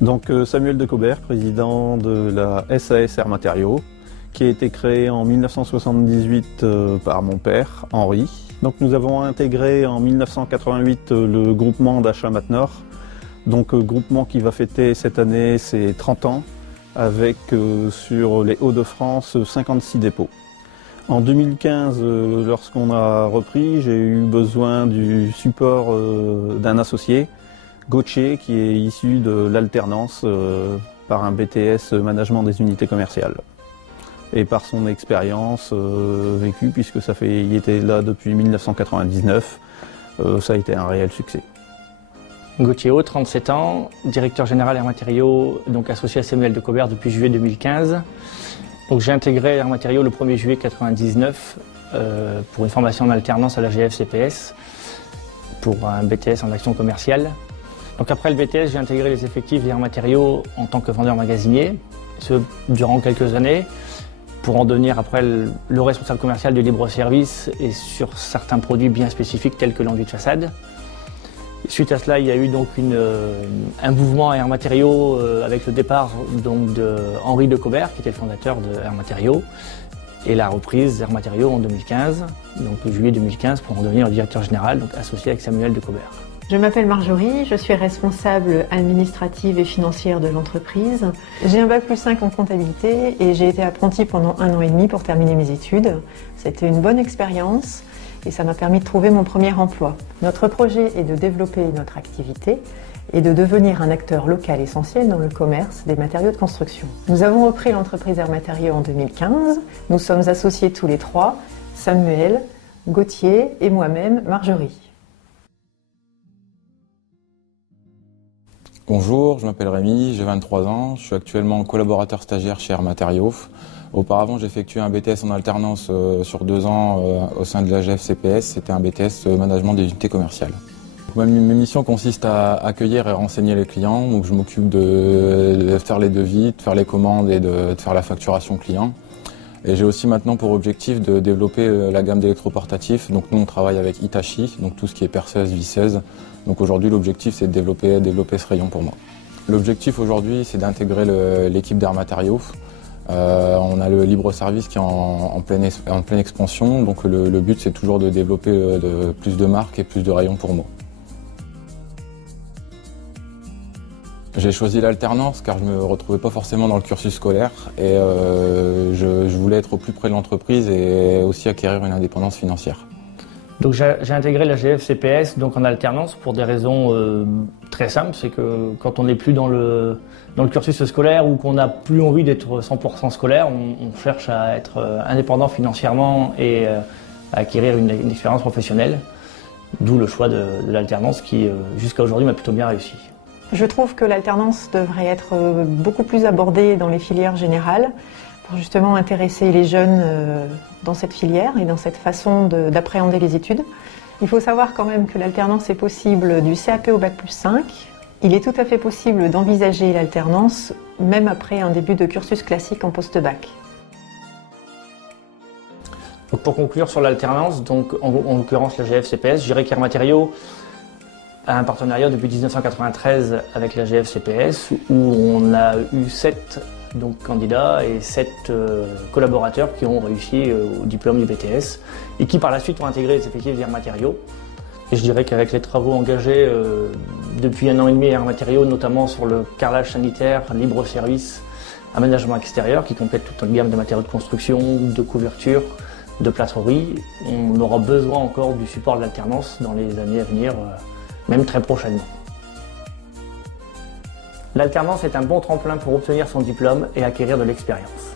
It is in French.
Donc Samuel Decobert, président de la SAS Air Matériaux, qui a été créée en 1978 par mon père, Henri. Donc nous avons intégré en 1988 le groupement d'achat Matenor, donc groupement qui va fêter cette année ses 30 ans, avec sur les Hauts-de-France 56 dépôts. En 2015, lorsqu'on a repris, j'ai eu besoin du support d'un associé, Gauthier, qui est issu de l'alternance par un BTS Management des unités commerciales. Et par son expérience vécue, puisque il était là depuis 1999, ça a été un réel succès. Gauthier Haut, 37 ans, directeur général Air Matériaux, donc associé à Samuel Decobert depuis juillet 2015. Donc j'ai intégré Air Matériaux le 1er juillet 1999 pour une formation en alternance à la GFCPS pour un BTS en action commerciale. Donc après le BTS, j'ai intégré les effectifs d'Air Matériaux en tant que vendeur magasinier, ce durant quelques années, pour en devenir après le responsable commercial du libre-service et sur certains produits bien spécifiques tels que l'enduit de façade. Suite à cela, il y a eu donc un mouvement à Air Matériaux avec le départ donc, de Henri Decobert, qui était le fondateur de Air Matériaux, et la reprise d'Air Matériaux en 2015, donc juillet 2015, pour en devenir le directeur général, donc associé avec Samuel Decobert. Je m'appelle Marjorie, je suis responsable administrative et financière de l'entreprise. J'ai un bac+5 en comptabilité et j'ai été apprentie pendant 1 an et demi pour terminer mes études. C'était une bonne expérience et ça m'a permis de trouver mon premier emploi. Notre projet est de développer notre activité et de devenir un acteur local essentiel dans le commerce des matériaux de construction. Nous avons repris l'entreprise Air Matériaux en 2015. Nous sommes associés tous les trois, Samuel, Gauthier et moi-même, Marjorie. Bonjour, je m'appelle Rémi, j'ai 23 ans, je suis actuellement collaborateur stagiaire chez Air Matériaux. Auparavant, j'ai effectué un BTS en alternance sur 2 ans au sein de la GFCPS, c'était un BTS Management des unités commerciales. Mes missions consistent à accueillir et renseigner les clients, donc je m'occupe de faire les devis, de faire les commandes et de faire la facturation client. Et j'ai aussi maintenant pour objectif de développer la gamme d'électroportatifs. Donc nous on travaille avec Hitachi, donc tout ce qui est perceuse, visseuse. Donc aujourd'hui l'objectif c'est de développer ce rayon pour moi. L'objectif aujourd'hui c'est d'intégrer l'équipe d'Air Matériaux. On a le libre service qui est en pleine expansion, donc le but c'est toujours de développer plus de marques et plus de rayons pour moi. J'ai choisi l'alternance car je ne me retrouvais pas forcément dans le cursus scolaire et je voulais être au plus près de l'entreprise et aussi acquérir une indépendance financière. Donc j'ai intégré la GFCPS donc en alternance pour des raisons très simples, c'est que quand on n'est plus dans le cursus scolaire ou qu'on n'a plus envie d'être 100% scolaire, on cherche à être indépendant financièrement et à acquérir une expérience professionnelle, d'où le choix de l'alternance qui jusqu'à aujourd'hui m'a plutôt bien réussi. Je trouve que l'alternance devrait être beaucoup plus abordée dans les filières générales pour justement intéresser les jeunes dans cette filière et dans cette façon d'appréhender les études. Il faut savoir quand même que l'alternance est possible du CAP au bac+5. Il est tout à fait possible d'envisager l'alternance même après un début de cursus classique en post-bac. Donc pour conclure sur l'alternance, donc en l'occurrence la GFCPS, je dirais qu'Air Matériaux a un partenariat depuis 1993 avec la GFCPS où on a eu 7 candidats et 7 collaborateurs qui ont réussi au diplôme du BTS et qui par la suite ont intégré les effectifs d'Air Matériaux. Et je dirais qu'avec les travaux engagés depuis 1 an et demi à Air Matériaux, notamment sur le carrelage sanitaire, libre service, aménagement extérieur qui complète toute une gamme de matériaux de construction, de couverture, de plâtrerie, on aura besoin encore du support de l'alternance dans les années à venir, même très prochainement. L'alternance est un bon tremplin pour obtenir son diplôme et acquérir de l'expérience.